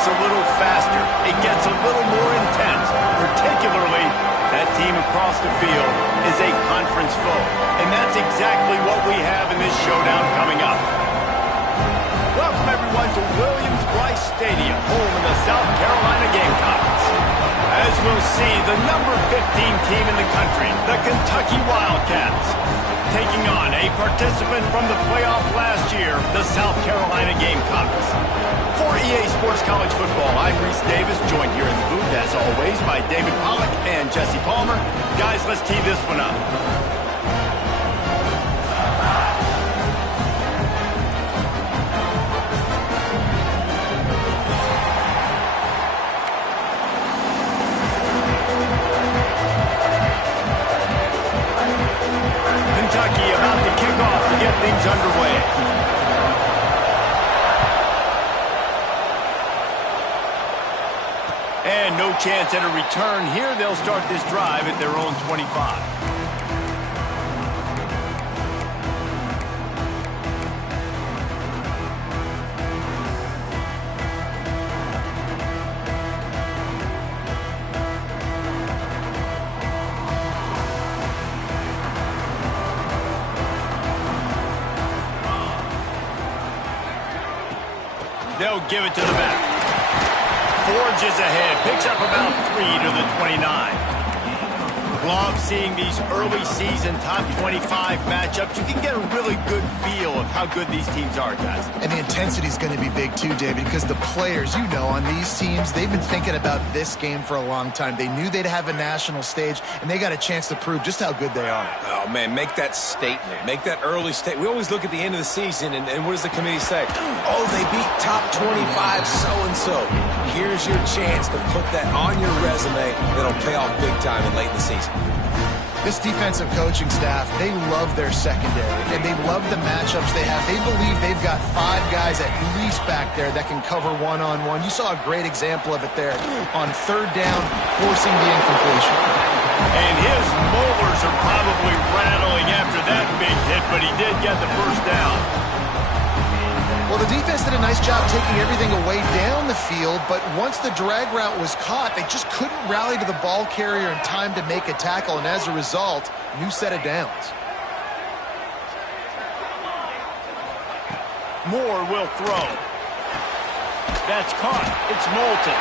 gets a little faster. It gets a little more intense. Particularly, that team across the field is a conference foe. And that's exactly what we have in this showdown coming up. Welcome, everyone, to Williams-Brice Stadium, home of the South Carolina Gamecocks. As we'll see, the number 15 team in the country, the Kentucky Wildcats, taking on a participant from the playoff last year, the South Carolina Gamecocks. For EA Sports College Football, I'm Reese Davis, joined here in the booth, as always, by David Pollack and Jesse Palmer. Guys, let's tee this one up. Kentucky about to kick off to get things underway. And no chance at a return here. They'll start this drive at their own 25. They'll give it to the back. Forges ahead, picks up about 3 to the 29. Love seeing these early season top 25 matchups. You can get a really good feel of how good these teams are, guys. And the intensity is going to be big too, David, because the players, you know, on these teams, they've been thinking about this game for a long time. They knew they'd have a national stage, and they got a chance to prove just how good they are. Oh, man, make that statement. Make that early statement. We always look at the end of the season, and what does the committee say? Oh, they beat top 25 so-and-so. Here's your chance to put that on your resume that'll pay off big time in late in the season. This defensive coaching staff, they love their secondary, and they love the matchups they have. They believe they've got 5 guys at least back there that can cover one-on-one. You saw a great example of it there on 3rd down, forcing the incompletion. And his molars are probably rattling after that big hit, but he did get the first down. Well, the defense did a nice job taking everything away down the field, but once the drag route was caught, they just couldn't rally to the ball carrier in time to make a tackle, and as a result, new set of downs. Moore will throw. That's caught. It's Moulton.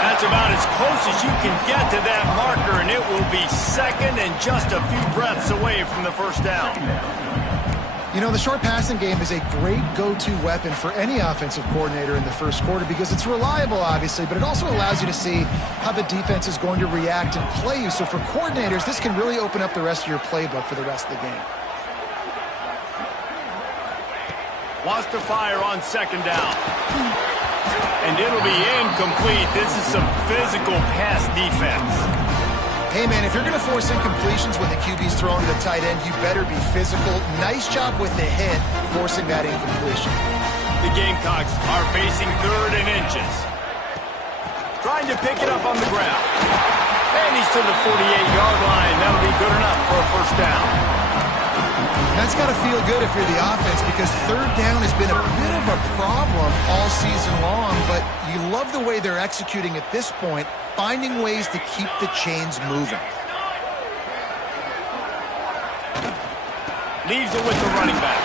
That's about as close as you can get to that marker, and it will be second and just a few breaths away from the first down. You know, the short passing game is a great go-to weapon for any offensive coordinator in the first quarter because it's reliable, obviously, but it also allows you to see how the defense is going to react and play you. So for coordinators, this can really open up the rest of your playbook for the rest of the game. Wants to fire on 2nd down. And it'll be incomplete. This is some physical pass defense. Hey, man, if you're going to force incompletions when the QB's throwing to the tight end, you better be physical. Nice job with the hit, forcing that incompletion. The Gamecocks are facing 3rd and inches. Trying to pick it up on the ground. And he's to the 48-yard line. That'll be good enough for a first down. That's got to feel good if you're the offense because 3rd down has been a bit of a problem all season long, but you love the way they're executing at this point, finding ways to keep the chains moving. Leaves it with the running back.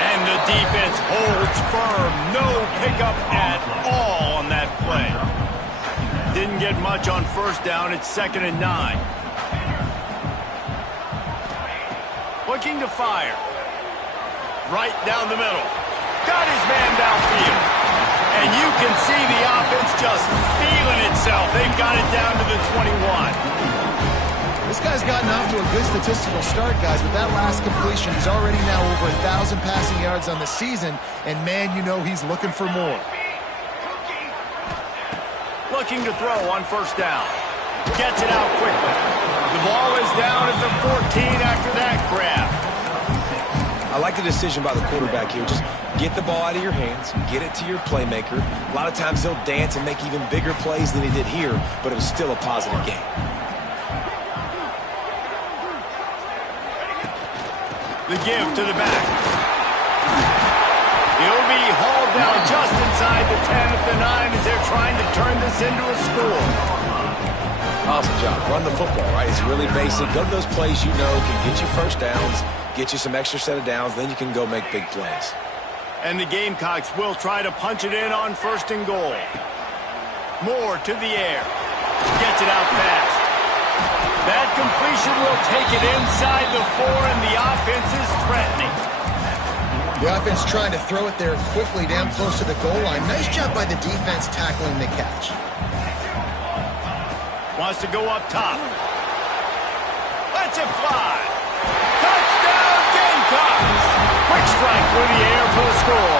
And the defense holds firm. No pickup at all on that play. Didn't get much on first down. It's 2nd and 9. Looking to fire. Right down the middle. Got his man downfield. And you can see the offense just feeling itself. They've got it down to the 21. This guy's gotten off to a good statistical start, guys. With that last completion, he's already now over 1,000 passing yards on the season. And, man, you know he's looking for more. Looking to throw on first down. Gets it out quickly. The ball is down at the 14 after that grab. I like the decision by the quarterback here. Just get the ball out of your hands, get it to your playmaker. A lot of times he'll dance and make even bigger plays than he did here, but it was still a positive game. The give to the back. He'll be hauled down just inside the 10 at the the 9 as they're trying to turn this into a score. Awesome job. Run the football, right? It's really basic. Go to those plays you know can get you first downs, get you some extra set of downs, then you can go make big plays. And the Gamecocks will try to punch it in on 1st and goal. Moore to the air. Gets it out fast. That completion will take it inside the 4, and the offense is threatening. The offense trying to throw it there quickly down close to the goal line. Nice job by the defense tackling the catch. Wants to go up top. Lets it fly. Touchdown, Gamecocks! Quick strike through the air for the score.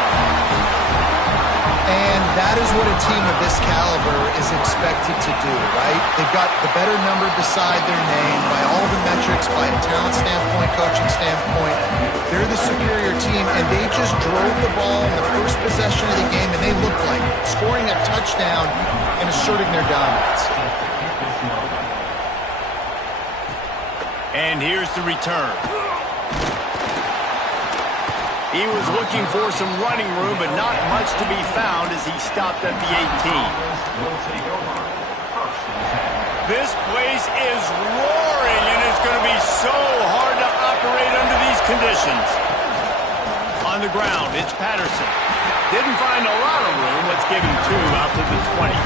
And that is what a team of this caliber is expected to do, right? They've got the better number beside their name by all the metrics, by a talent standpoint, coaching standpoint. They're the superior team, and they just drove the ball in the first possession of the game, and they look like scoring a touchdown and asserting their dominance. And here's the return. He was looking for some running room, but not much to be found as he stopped at the 18. This place is roaring, and it's going to be so hard to operate under these conditions. On the ground, it's Patterson. Didn't find a lot of room. Let's give him 2 out to the 20.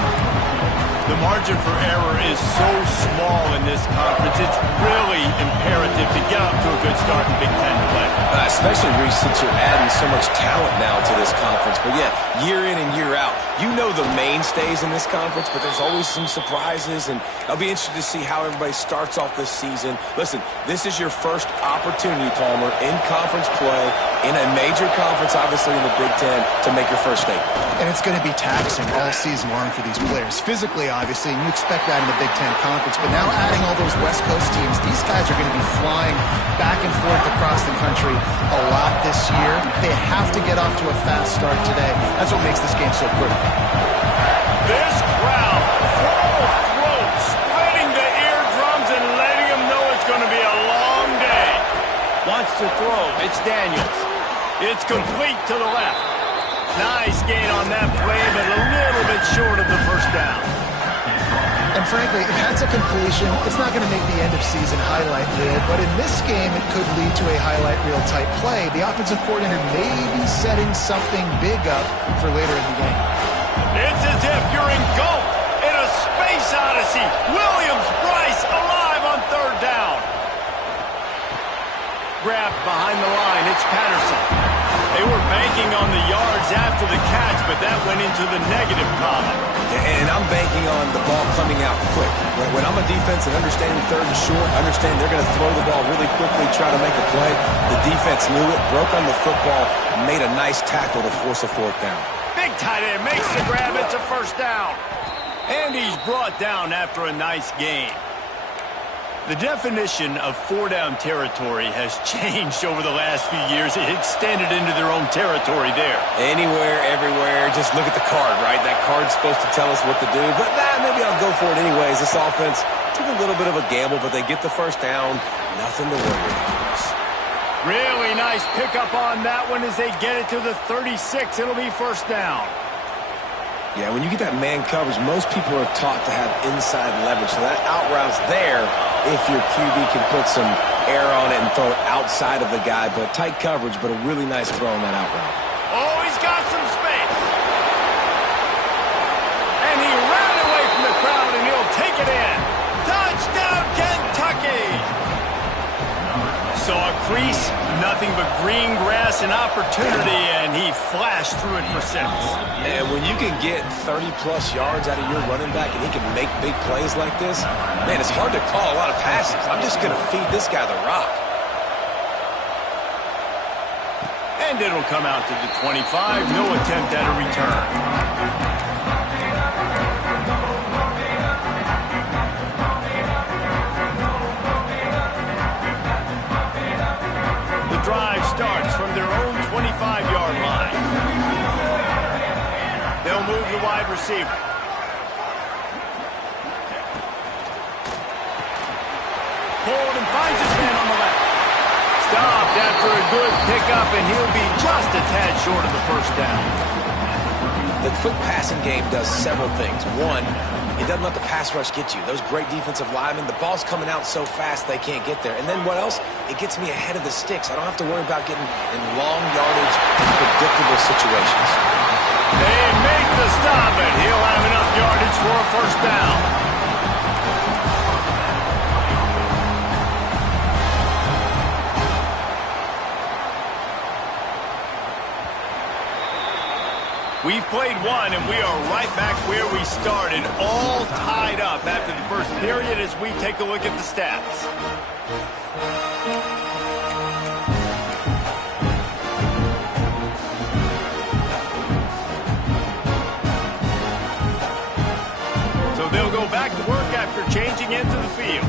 The margin for error is so small in this conference. It's really imperative to get off to a good start in Big Ten play. Especially, Reese, since you're adding so much talent now to this conference. But yeah, year in and year out, you know the mainstays in this conference, but there's always some surprises, and I'll be interested to see how everybody starts off this season. Listen, this is your first opportunity, Palmer, in conference play, in a major conference, obviously in the Big Ten, to make your first statement. And it's going to be taxing all season long for these players. Physically, obviously, and you expect that in the Big Ten Conference. But now adding all those West Coast teams, these guys are going to be flying back and forth across the country a lot this year. They have to get off to a fast start today. That's what makes this game so critical. This crowd, full throat, splitting the eardrums and letting them know it's going to be a long day. Wants to throw. It's Daniels. It's complete to the left. Nice gain on that play, but a little bit short of the first down. And frankly, if that's a completion, it's not going to make the end of season highlight reel. But in this game, it could lead to a highlight reel type play. The offensive coordinator may be setting something big up for later in the game. It's as if you're engulfed in a space odyssey. Williams-Brice alive on 3rd down. Grabbed behind the line. It's Patterson. They were banking on the yards after the catch, but that went into the negative column. And I'm banking on the ball coming out quick. When I'm a defense and understanding 3rd and short, understand they're going to throw the ball really quickly, try to make a play. The defense knew it, broke on the football, made a nice tackle to force a 4th down. Big tight end makes the grab. It's a 1st down. And he's brought down after a nice gain. The definition of 4-down territory has changed over the last few years. It extended into their own territory there. Anywhere, everywhere, just look at the card, right? That card's supposed to tell us what to do, but maybe I'll go for it anyways. This offense took a little bit of a gamble, but they get the 1st down. Nothing to worry about. Really nice pickup on that one as they get it to the 36. It'll be 1st down. Yeah, when you get that man coverage, most people are taught to have inside leverage. So that out route's there if your QB can put some air on it and throw it outside of the guy. But tight coverage, but a really nice throw on that out route. Oh, he's got some space. And he ran away from the crowd, and he'll take it in. Touchdown, Kentucky! Saw a crease, nothing but green grass and opportunity, and he flashed through it for 6. And when you can get 30-plus yards out of your running back and he can make big plays like this, man, it's hard to call a lot of passes. I'm just going to feed this guy the rock. And it'll come out to the 25. No attempt at a return. Drive starts from their own 25-yard line. They'll move the wide receiver. Pulled and finds his man on the left. Stopped after a good pickup, and he'll be just a tad short of the 1st down. The quick passing game does several things. One, it doesn't let the pass rush get you. Those great defensive linemen, the ball's coming out so fast they can't get there. And then what else? It gets me ahead of the sticks. I don't have to worry about getting in long yardage and predictable situations. They make the stop, and he'll have enough yardage for a first down. We've played one, and we are right back where we started, all tied up after the first period as we take a look at the stats. So they'll go back to work after changing into the field.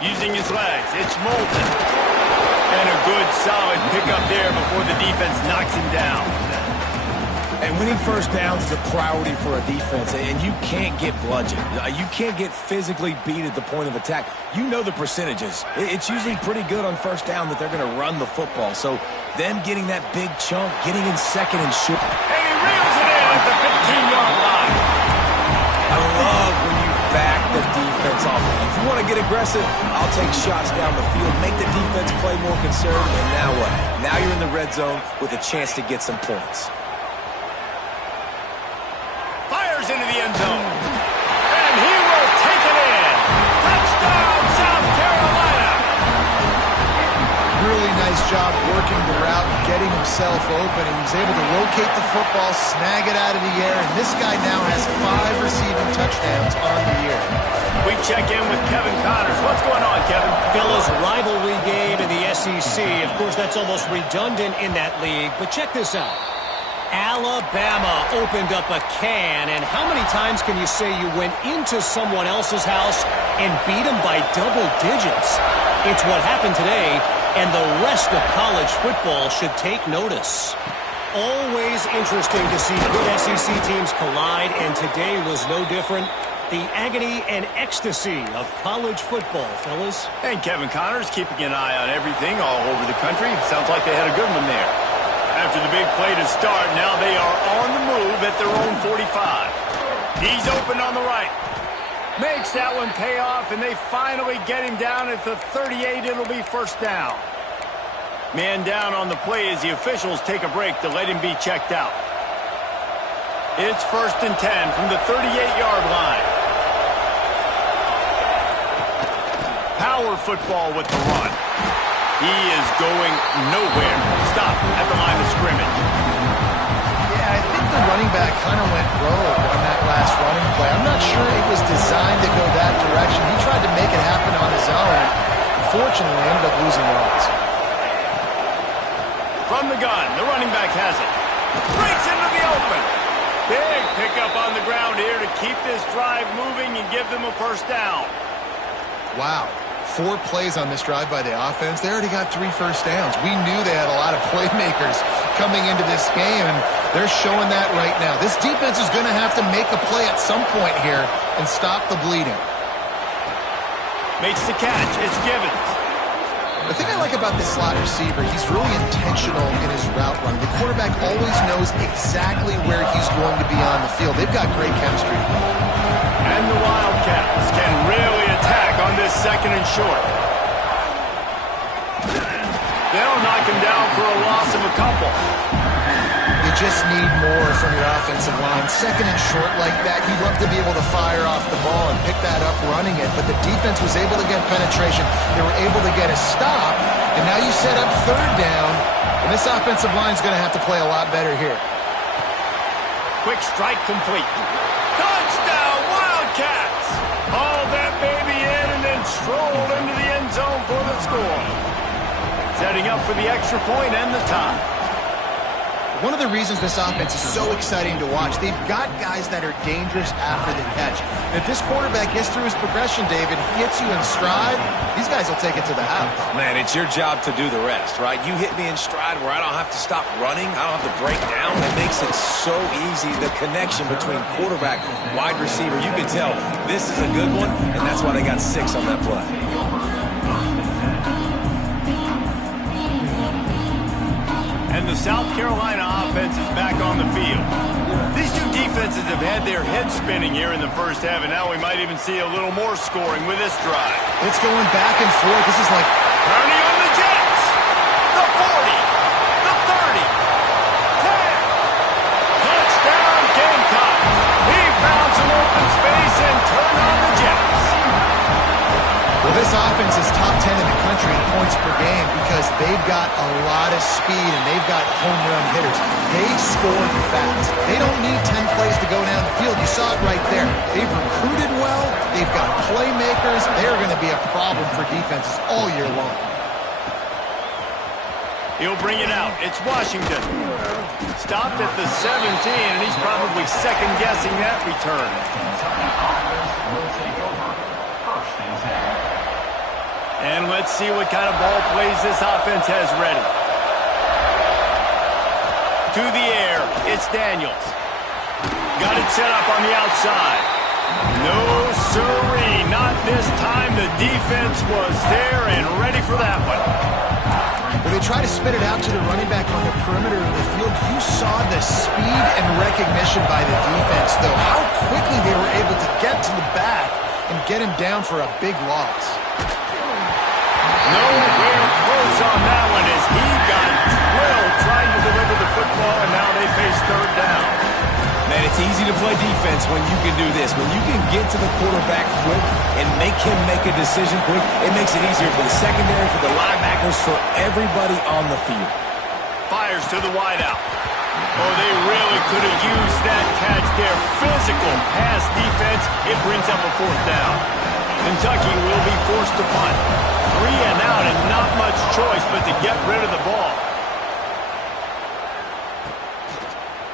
Using his legs, it's Moulton. And a good, solid pickup there before the defense knocks him down. And winning first downs is a priority for a defense, and you can't get bludgeoned. You can't get physically beat at the point of attack. You know the percentages. It's usually pretty good on first down that they're going to run the football. So them getting that big chunk, getting in second and short. And he reels it in at the 15-yard line. I love when you back the defense off. If you want to get aggressive, I'll take shots down the field, make the defense play more conservative, and now what? Now you're in the red zone with a chance to get some points. Fires into the end zone. And he will take it in. Touchdown, South Carolina. Really nice job working the route and getting himself open. He was able to locate the football, snag it out of the air, and this guy now has 5 receiving touchdowns on the year. We check in with Kevin Connors. What's going on, Kevin? Fellas, rivalry game in the SEC. Of course, that's almost redundant in that league, but check this out. Alabama opened up a can, and how many times can you say you went into someone else's house and beat them by double digits? It's what happened today, and the rest of college football should take notice. Always interesting to see good SEC teams collide, and today was no different. The agony and ecstasy of college football, fellas. And Kevin Connors keeping an eye on everything all over the country. Sounds like they had a good one there. After the big play to start, now they are on the move at their own 45. He's open on the right. Makes that one pay off, and they finally get him down at the 38. It'll be first down. Man down on the play as the officials take a break to let him be checked out. It's 1st and 10 from the 38-yard line. Power football with the run. He is going nowhere. Stop at the line of scrimmage. Yeah, I think the running back kind of went rogue on that last running play. I'm not sure it was designed to go that direction. He tried to make it happen on his own. Unfortunately, ended up losing yards. From the gun, the running back has it. Breaks into the open. Big pickup on the ground here to keep this drive moving and give them a first down. Wow. 4 plays on this drive by the offense. They already got 3 first downs. We knew they had a lot of playmakers coming into this game, and they're showing that right now. This defense is going to have to make a play at some point here and stop the bleeding. Makes the catch. It's Givens. The thing I like about this slot receiver, he's really intentional in his route run. The quarterback always knows exactly where he's going to be on the field. They've got great chemistry. And the Wildcats can really attack on this 2nd and short. They'll knock him down for a loss of a couple. You just need more from your offensive line. 2nd and short like that, you'd love to be able to fire off the ball and pick that up running it, but the defense was able to get penetration. They were able to get a stop, and now you set up 3rd down, and this offensive line is going to have to play a lot better here. Quick strike complete. Touchdown, Wildcats! Haul that baby in and then stroll into the end zone for the score. Setting up for the extra point and the tie. One of the reasons this offense is so exciting to watch, they've got guys that are dangerous after the catch. And if this quarterback gets through his progression, David, gets you in stride, these guys will take it to the house. Man, it's your job to do the rest, right? You hit me in stride where I don't have to stop running. I don't have to break down. It makes it so easy, the connection between quarterback, wide receiver. You can tell this is a good one, and that's why they got 6 on that play. And the South Carolina offense is back on the field. These two defenses have had their heads spinning here in the first half, and now we might even see a little more scoring with this drive. It's going back and forth. This is like Turning on the Jets. The 40. The 30. 10. Touchdown Gamecocks. He found some open space and turned on the Jets. Well, this offense is top 10 in the country in points per game because they've got a lot of speed and they've got home run hitters. They score fast. They don't need 10 plays to go down the field. You saw it right there. They've recruited well. They've got playmakers. They're going to be a problem for defenses all year long. He'll bring it out. It's Washington. Stopped at the 17, and he's probably second-guessing that return. And let's see what kind of ball plays this offense has ready. To the air, it's Daniels. Got it set up on the outside. No siree, not this time. The defense was there and ready for that one. When they try to spit it out to the running back on the perimeter of the field, you saw the speed and recognition by the defense, though. How quickly they were able to get to the back and get him down for a big loss. Nowhere close on that one as he got drilled trying to deliver the football, and now they face third down. Man, it's easy to play defense when you can do this. When you can get to the quarterback quick and make him make a decision quick, it makes it easier for the secondary, for the linebackers, for everybody on the field. Fires to the wideout. Oh, they really could have used that catch there. Physical pass defense. It brings up a fourth down. Kentucky will be forced to punt. 3 and out and not much choice but to get rid of the ball.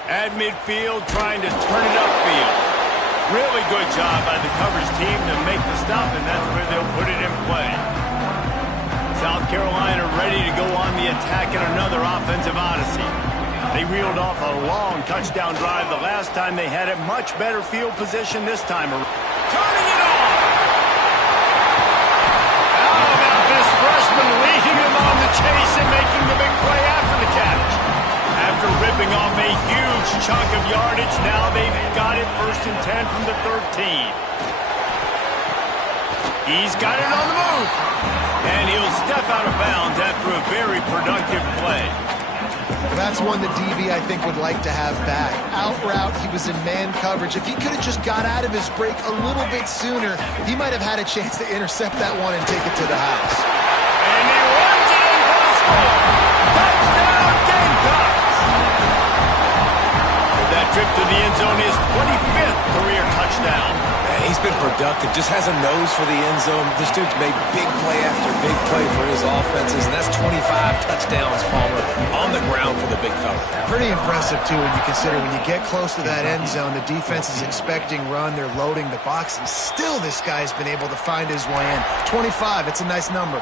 At midfield, trying to turn it upfield. Really good job by the coverage team to make the stop, and that's where they'll put it in play. South Carolina ready to go on the attack in another offensive odyssey. They reeled off a long touchdown drive the last time they had it. Much better field position this time around. Turning it on! How about this freshman leading them on the chase and making the big play after the catch? After ripping off a huge chunk of yardage, now they've got it 1st and 10 from the 13. He's got it on the move. And he'll step out of bounds after a very productive play. That's one that DB, I think, would like to have back. Out route, he was in man coverage. If he could have just got out of his break a little bit sooner, he might have had a chance to intercept that one and take it to the house. And he runs it in for the score. Touchdown, Gamecocks! That trip to the end zone is 25th career touchdown. Man, he's been productive, just has a nose for the end zone. This dude's made big play after big play for his offenses, and that's 25 touchdowns, Palmer, on the ground for the big fella. Pretty impressive, too, when you consider when you get close to that end zone, the defense is expecting run, they're loading the box, and still this guy's been able to find his way in. 25, it's a nice number.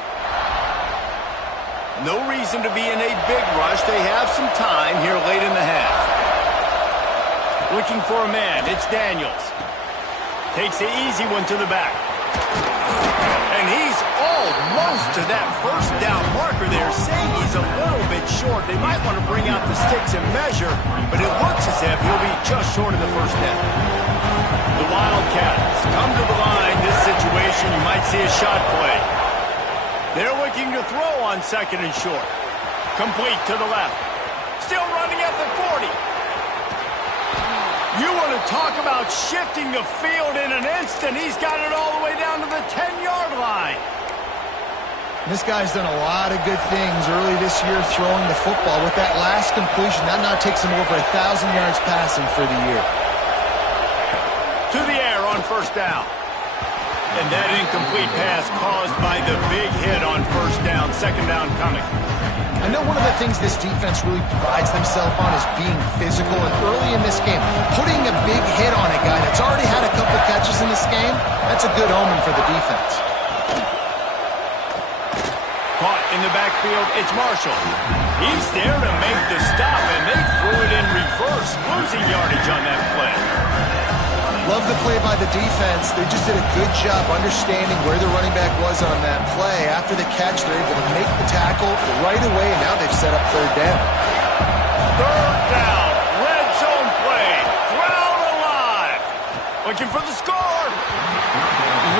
No reason to be in a big rush. They have some time here late in the half. Looking for a man, it's Daniels. Takes the easy one to the back. And he's almost to that first down marker there, saying he's a little bit short. They might want to bring out the sticks and measure, but it looks as if he'll be just short of the first down. The Wildcats come to the line. This situation, you might see a shot play. They're looking to throw on 2nd and short. Complete to the left. Still running at the 40. You want to talk about shifting the field in an instant. He's got it all the way down to the 10-yard line. This guy's done a lot of good things early this year throwing the football. With that last completion, that now takes him over 1,000 yards passing for the year. To the air on 1st down. And that incomplete pass caused by the big hit on 1st down. 2nd down coming. I know one of the things this defense really prides themselves on is being physical, and early in this game, putting a big hit on a guy that's already had a couple catches in this game, that's a good omen for the defense. Caught in the backfield, it's Marshall. He's there to make the stop, and they threw it in reverse, losing yardage on that play. Love the play by the defense. They just did a good job understanding where the running back was on that play. After the catch, they're able to make the tackle right away, and now they've set up 3rd down. Third down. Red zone play. Crowd alive. Looking for the score.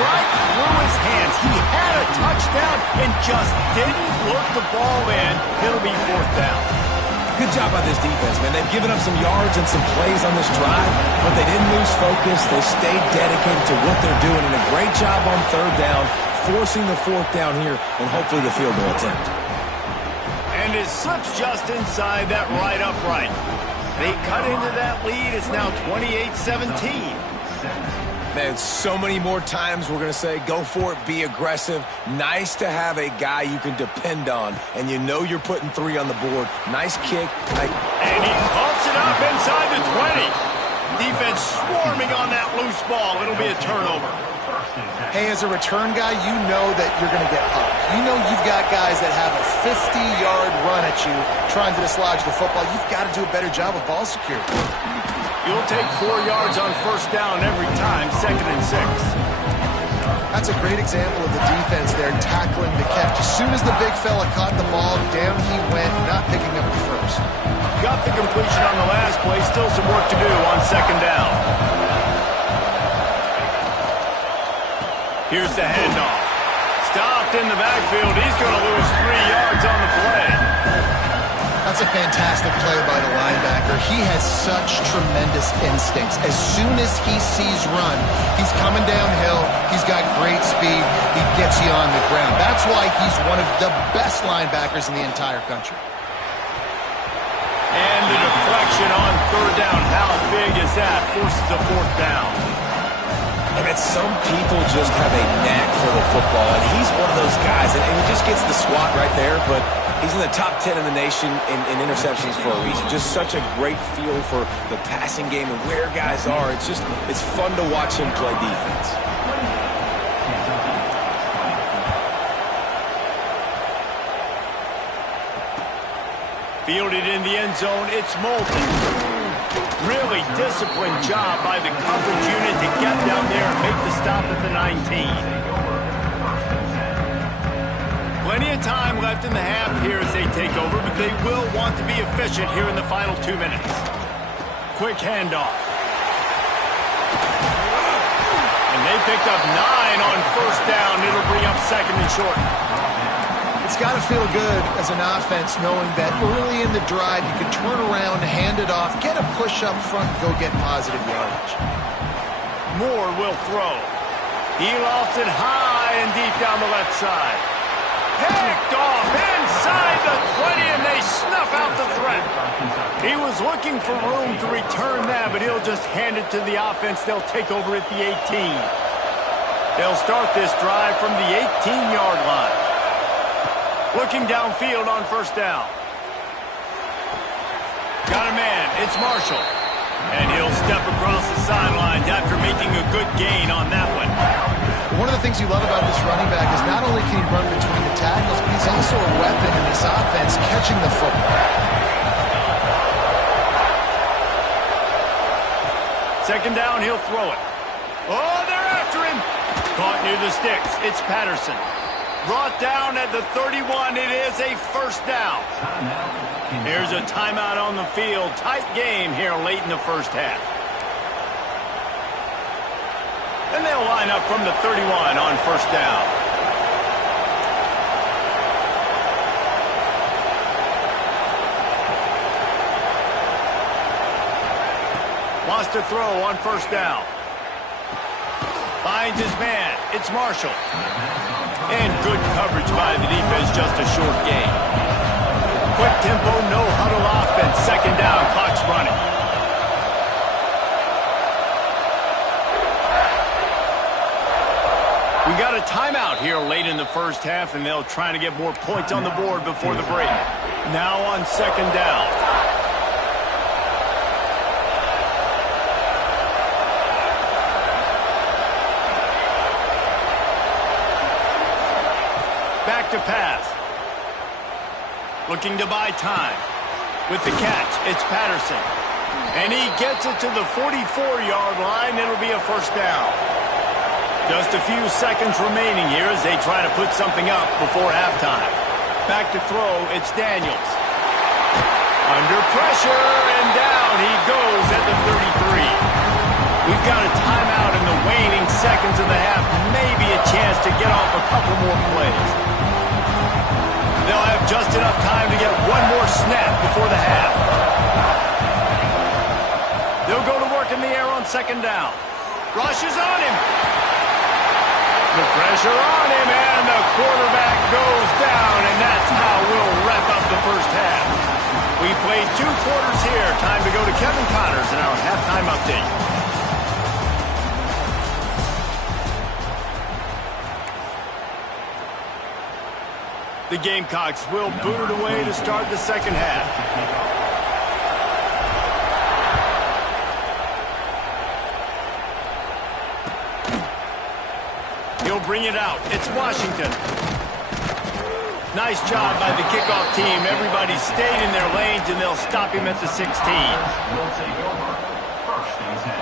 Right through his hands. He had a touchdown and just didn't work the ball in. It'll be fourth down. Good job by this defense, man. They've given up some yards and some plays on this drive, but they didn't lose focus. They stayed dedicated to what they're doing, and a great job on third down, forcing the fourth down here, and hopefully the field goal attempt. And it slips just inside that right upright. They cut into that lead. It's now 28-17. Man, so many more times we're going to say, go for it, be aggressive. Nice to have a guy you can depend on, and you know you're putting 3 on the board. Nice kick. And he pumps it up inside the 20. Defense swarming on that loose ball. It'll be a turnover. Hey, as a return guy, you know that you're going to get popped. You know you've got guys that have a 50-yard run at you trying to dislodge the football. You've got to do a better job of ball security. You'll take 4 yards on first down every time, 2nd and 6. That's a great example of the defense there tackling the catch. As soon as the big fella caught the ball, down he went, not picking up the first. Got the completion on the last play. Still some work to do on 2nd down. Here's the handoff. Stopped in the backfield. He's going to lose 3 yards on the play. That's a fantastic play by the linebacker. He has such tremendous instincts. As soon as he sees run, he's coming downhill. He's got great speed. He gets you on the ground. That's why he's one of the best linebackers in the entire country. And the deflection on third down. How big is that? Forces a fourth down. I mean, some people just have a knack for the football, and he's one of those guys, and he just gets the swat right there, but he's in the top 10 in the nation in interceptions for a reason. Just such a great feel for the passing game and where guys are. It's fun to watch him play defense. Fielded in the end zone, it's Moulton. Really disciplined job by the coverage unit to get down there and make the stop at the 19. Plenty of time left in the half here as they take over, but they will want to be efficient here in the final 2 minutes. Quick handoff. And they picked up 9 on first down. It'll bring up 2nd and short. It's got to feel good as an offense knowing that early in the drive you can turn around, hand it off, get a push up front, and go get positive yardage. Moore will throw. He lofts it high and deep down the left side. Picked off inside the 20, and they snuff out the threat. He was looking for room to return that, but he'll just hand it to the offense. They'll take over at the 18. They'll start this drive from the 18-yard line. Looking downfield on first down. Got a man. It's Marshall. And he'll step across the sidelines after making a good gain on that one. One of the things you love about this running back is not only can he run between the tackles, but he's also a weapon in this offense catching the football. 2nd down, he'll throw it. Oh, they're after him. Caught near the sticks. It's Patterson. Brought down at the 31. It is a first down. Here's a timeout on the field. Tight game here late in the first half. And they'll line up from the 31 on first down. Wants to throw on first down. Finds his man. It's Marshall. And good coverage by the defense, just a short gain. Quick tempo, no huddle offense. 2nd down, clock's running. We got a timeout here late in the first half, and they'll try to get more points on the board before the break. Now on 2nd down. Back to pass. Looking to buy time. With the catch, it's Patterson. And he gets it to the 44-yard line. It'll be a first down. Just a few seconds remaining here as they try to put something up before halftime. Back to throw, it's Daniels. Under pressure, and down he goes at the 33. We've got a timeout in the waning seconds of the half. Maybe a chance to get off a couple more plays. They'll have just enough time to get one more snap before the half. They'll go to work in the air on second down. Rush is on him. The pressure on him, and the quarterback goes down, and that's how we'll wrap up the first half. We played 2 quarters here. Time to go to Kevin Connors in our halftime update. The Gamecocks will boot it away to start the second half. He'll bring it out. It's Washington. Nice job by the kickoff team. Everybody stayed in their lanes, and they'll stop him at the 16. Will take over. First and 10.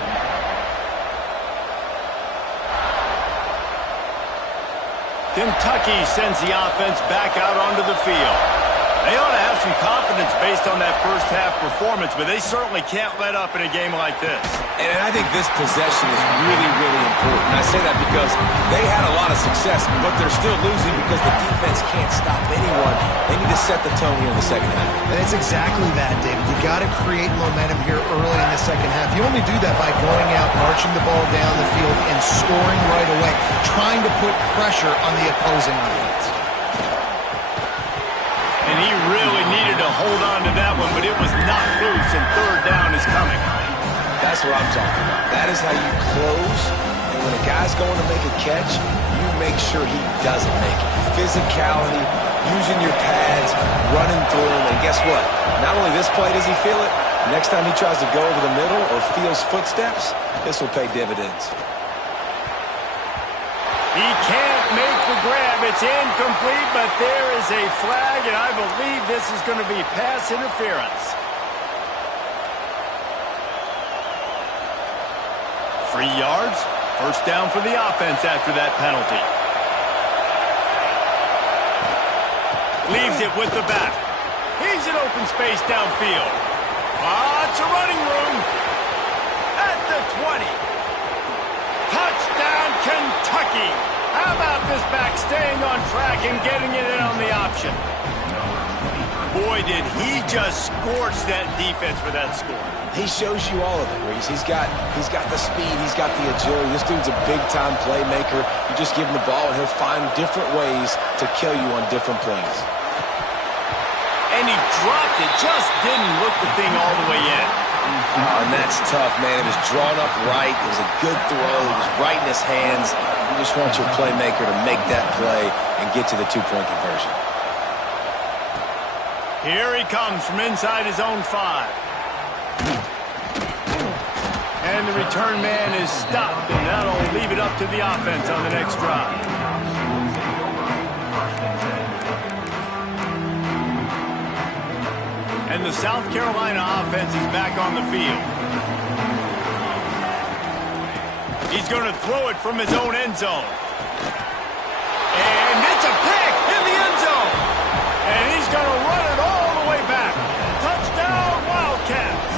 Kentucky sends the offense back out onto the field. They ought to have some confidence based on that first half performance, but they certainly can't let up in a game like this. And I think this possession is really, really important. I say that because they had a lot of success, but they're still losing because the defense can't stop anyone. They need to set the tone here in the second half. And it's exactly that, David. You got to create momentum here early in the second half. You only do that by going out, marching the ball down the field, and scoring right away, trying to put pressure on the opposing offense. And he really needed to hold on to that one, but it was knocked loose, and third down is coming. That's what I'm talking about. That is how you close, and when a guy's going to make a catch, you make sure he doesn't make it. Physicality, using your pads, running through him, and guess what? Not only this play does he feel it, next time he tries to go over the middle or feels footsteps, this will pay dividends. He can't make the grab. It's incomplete, but there is a flag, and I believe this is going to be pass interference. Free yards. First down for the offense after that penalty. Leaves it with the back. He's in open space downfield. It's a running room. At the 20. Touchdown, Kentucky. How about this back staying on track and getting it in on the option? Boy, did he just scorch that defense for that score. He shows you all of it, Reese. He's got the speed, he's got the agility. This dude's a big-time playmaker. You just give him the ball, and he'll find different ways to kill you on different plays. And he dropped it, just didn't look the thing all the way in. And that's tough, man. It was drawn up right. It was a good throw. It was right in his hands. You just want your playmaker to make that play and get to the two-point conversion. Here he comes from inside his own 5. And the return man is stopped, and that'll leave it up to the offense on the next drive. And the South Carolina offense is back on the field. He's going to throw it from his own end zone. And it's a pick in the end zone. And he's going to run it all the way back. Touchdown, Wildcats.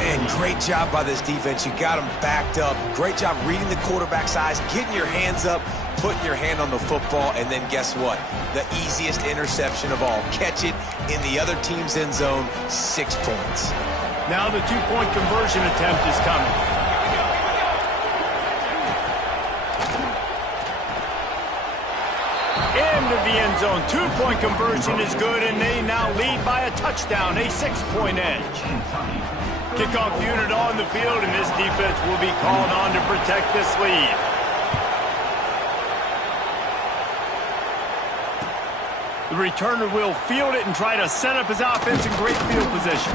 Man, great job by this defense. You got them backed up. Great job reading the quarterback's eyes, getting your hands up, putting your hand on the football, and then guess what? The easiest interception of all. Catch it in the other team's end zone, 6 points. Now the two-point conversion attempt is coming. Into the end zone. Two-point conversion is good, and they now lead by a touchdown, a 6-point edge. Kickoff unit on the field, and this defense will be called on to protect this lead. The returner will field it and try to set up his offense in great field position.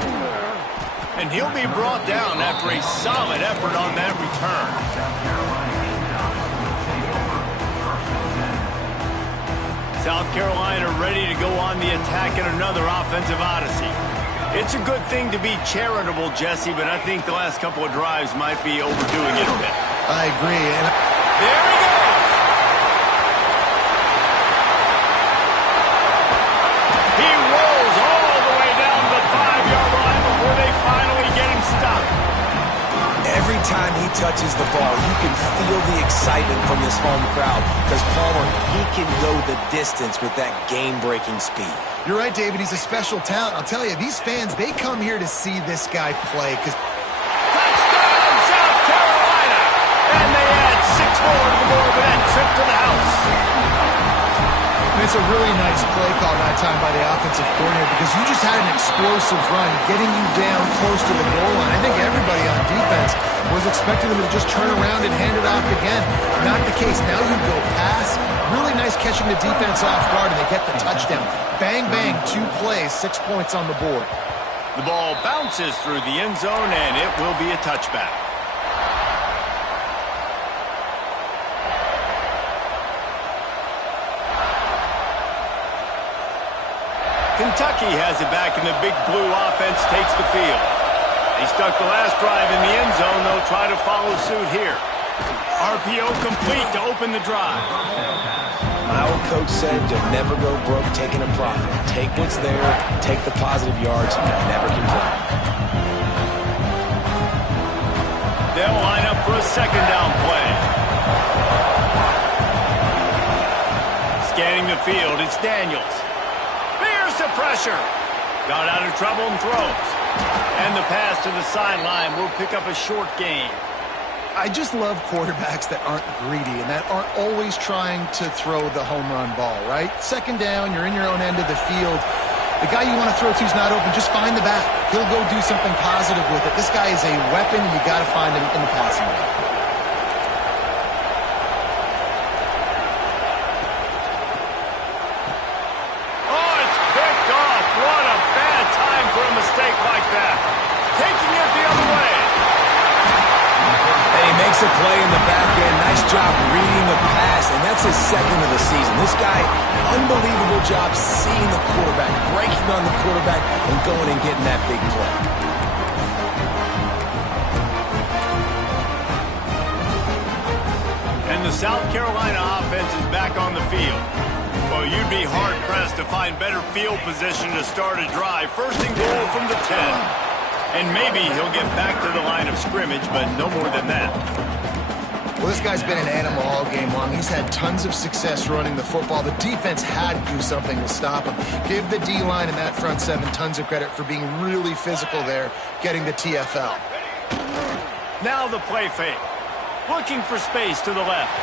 And he'll be brought down after a solid effort on that return. South Carolina ready to go on the attack in another offensive odyssey. It's a good thing to be charitable, Jesse, but I think the last couple of drives might be overdoing it a bit. I agree. And there he goes! He rolls all the way touches the ball, you can feel the excitement from this home crowd because Palmer, he can go the distance with that game-breaking speed. You're right, David. He's a special talent. I'll tell you, these fans, they come here to see this guy play because Touchdown, South Carolina! And they add 6 more to the board with that trip to the house. it's a really nice play call that time by the offensive coordinator because you just had an explosive run getting you down close to the goal line. I think everybody on defense was expecting them to just turn around and hand it off again. Not the case. Now you go pass. Really nice catching the defense off guard, and they get the touchdown. Bang, bang, 2 plays, 6 points on the board. The ball bounces through the end zone, and it will be a touchback. Kentucky has it back, and the big blue offense takes the field. They stuck the last drive in the end zone. They'll try to follow suit here. RPO complete to open the drive. My old coach said you'll never go broke taking a profit. Take what's there, take the positive yards, and never complain. They'll line up for a second down play. Scanning the field, it's Daniels. Here's the pressure. Got out of trouble and throws. And the pass to the sideline will pick up a short gain. I just love quarterbacks that aren't greedy and that aren't always trying to throw the home run ball, right? Second down, you're in your own end of the field. The guy you want to throw to is not open. Just find the back. He'll go do something positive with it. This guy is a weapon, and you got to find him in the passing game. Oh, it's picked off. What a bad time for a mistake like that. Taking it the other way. And he makes a play in the back end. Nice job reading the pass, and that's his second of the season. This guy, unbelievable job seeing the quarterback, breaking on the quarterback, and going and getting that big play. And the South Carolina offense is back on the field. Well, you'd be hard-pressed to find better field position to start a drive. First and goal from the 10. And maybe he'll get back to the line of scrimmage, but no more than that. Well, this guy's been an animal all game long. He's had tons of success running the football. The defense had to do something to stop him. Give the D-line and that front seven tons of credit for being really physical there, getting the TFL. Now the play fake. Looking for space to the left.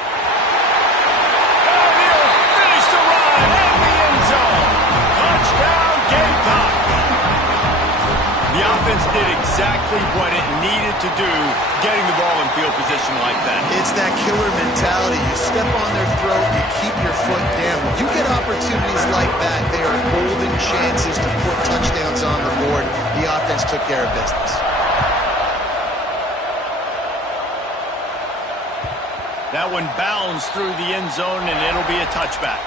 And he'll finish the run at the end zone. Touchdown, Gamecock. The offense did exactly what it needed to do, getting the ball in field position like that. It's that killer mentality. You step on their throat, you keep your foot down. When you get opportunities like that, they are golden chances to put touchdowns on the board. The offense took care of business. That one bounds through the end zone, and it'll be a touchback.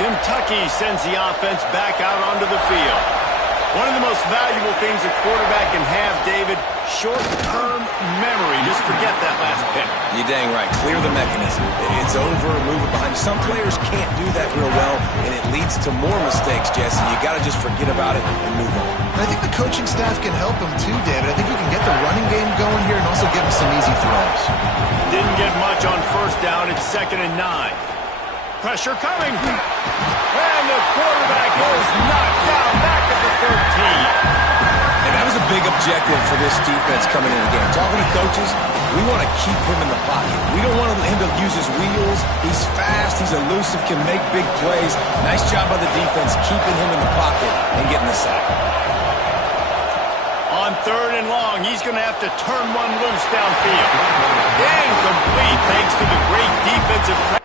Kentucky sends the offense back out onto the field. One of the most valuable things a quarterback can have, David, short-term memory. Just forget that last pick. You're dang right. Clear the mechanism. It's over, move it behind. Some players can't do that real well, and it leads to more mistakes, Jesse. You got to just forget about it and move on. And I think the coaching staff can help him too, David. I think you can get the running game going here and also give him some easy throws. Didn't get much on first down. It's 2nd and 9. Pressure coming. And the quarterback is knocked down back at the 13. And that was a big objective for this defense coming in the game. Talking to coaches, we want to keep him in the pocket. We don't want him to use his wheels. He's fast. He's elusive, can make big plays. Nice job by the defense keeping him in the pocket and getting the sack. On 3rd and long, he's going to have to turn one loose downfield. Incomplete thanks to the great defensive